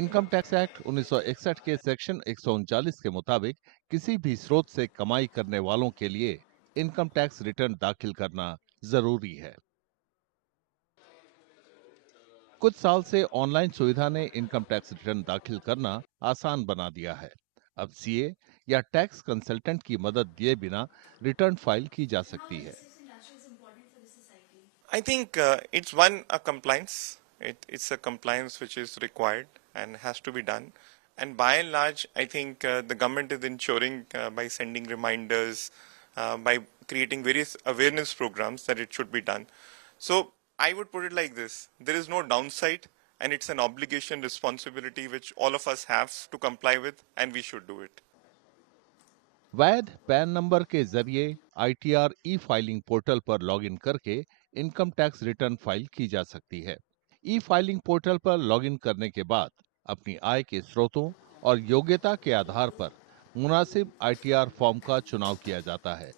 Income tax act 1961 के section 139 के मुताबिक किसी भी स्रोत से कमाई करने वालों के लिए इनकम टैक्स रिटर्न दाखिल करना जरूरी है। कुछ साल से ऑनलाइन सुविधा ने इनकम टैक्स रिटर्न दाखिल करना आसान बना दिया है। अब सीए या टैक्स कंसल्टेंट की मदद लिए बिना रिटर्न फाइल की जा सकती है। I think it's one a compliance. It's a compliance which is required and has to be done. And by and large, I think the government is ensuring by sending reminders, by creating various awareness programs that it should be done. So I would put it like this: there is no downside, and it's an obligation, responsibility which all of us have to comply with, and we should do it. वैध pan number के जरिए ITR ई filing portal पर login करके income tax return file की जा सकती है। ई filing portal पर लॉगिन करने के बाद अपनी आय के स्रोतों और योग्यता के आधार पर मुनासिब आईटीआर फॉर्म का चुनाव किया जाता है।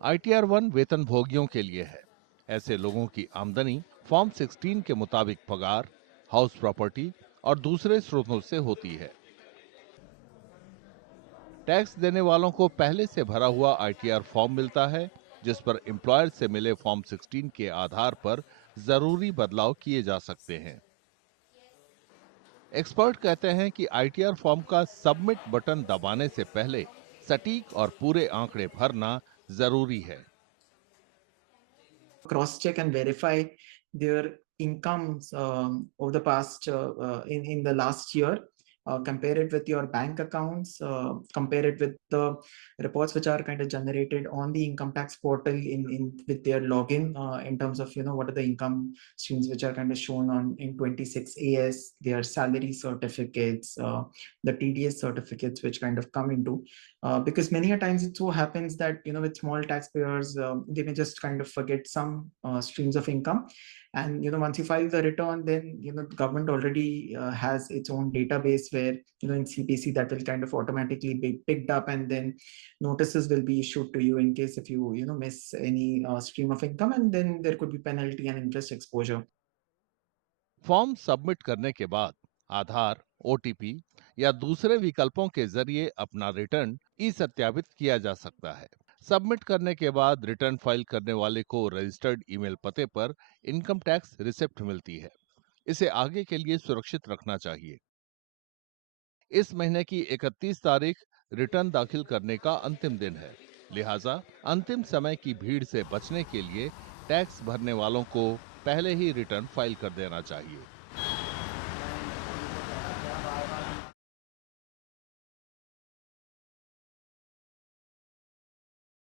आईटीआर 1 वेतन भोगियों के लिए है। ऐसे लोगों की आमदनी फॉर्म 16 के मुताबिक पगार, हाउस प्रॉपर्टी और दूसरे स्रोतों से होती है। टैक्स देने वालों को पहले से भरा हुआ आईटीआर फॉर्म मिलता है, जिस पर एम्प्लॉयर से मिले फॉर्म 16 के आधार पर जरूरी बदलाव किए जा सकते हैं। एक्सपर्ट कहते हैं कि आईटीआर फॉर्म का सबमिट बटन दबाने से पहले सटीक और पूरे आंकड़े भरना जरूरी है। Cross check and verify their incomes over the past in the last year. Compare it with your bank accounts, compare it with the reports which are kind of generated on the income tax portal in with their login in terms of what are the income streams which are kind of shown on in 26AS, their salary certificates, the TDS certificates which kind of come into because many a times it so happens that with small taxpayers they may just kind of forget some streams of income, and once you file the return, then the government already has its own database where in CPC that will kind of automatically be picked up, and then notices will be issued to you in case if you miss any stream of income, and then there could be penalty and interest exposure. Form submit करने के बाद आधार, OTP या दूसरे विकल्पों के जरिए अपना return ई सत्यापित किया जा सकता है। सबमिट करने के बाद रिटर्न फाइल करने वाले को रजिस्टर्ड ईमेल पते पर इनकम टैक्स रिसिप्ट मिलती है। इसे आगे के लिए सुरक्षित रखना चाहिए। इस महीने की 31 तारीख रिटर्न दाखिल करने का अंतिम दिन है। लिहाजा अंतिम समय की भीड़ से बचने के लिए टैक्स भरने वालों को पहले ही रिटर्न फाइल कर देना चाहिए।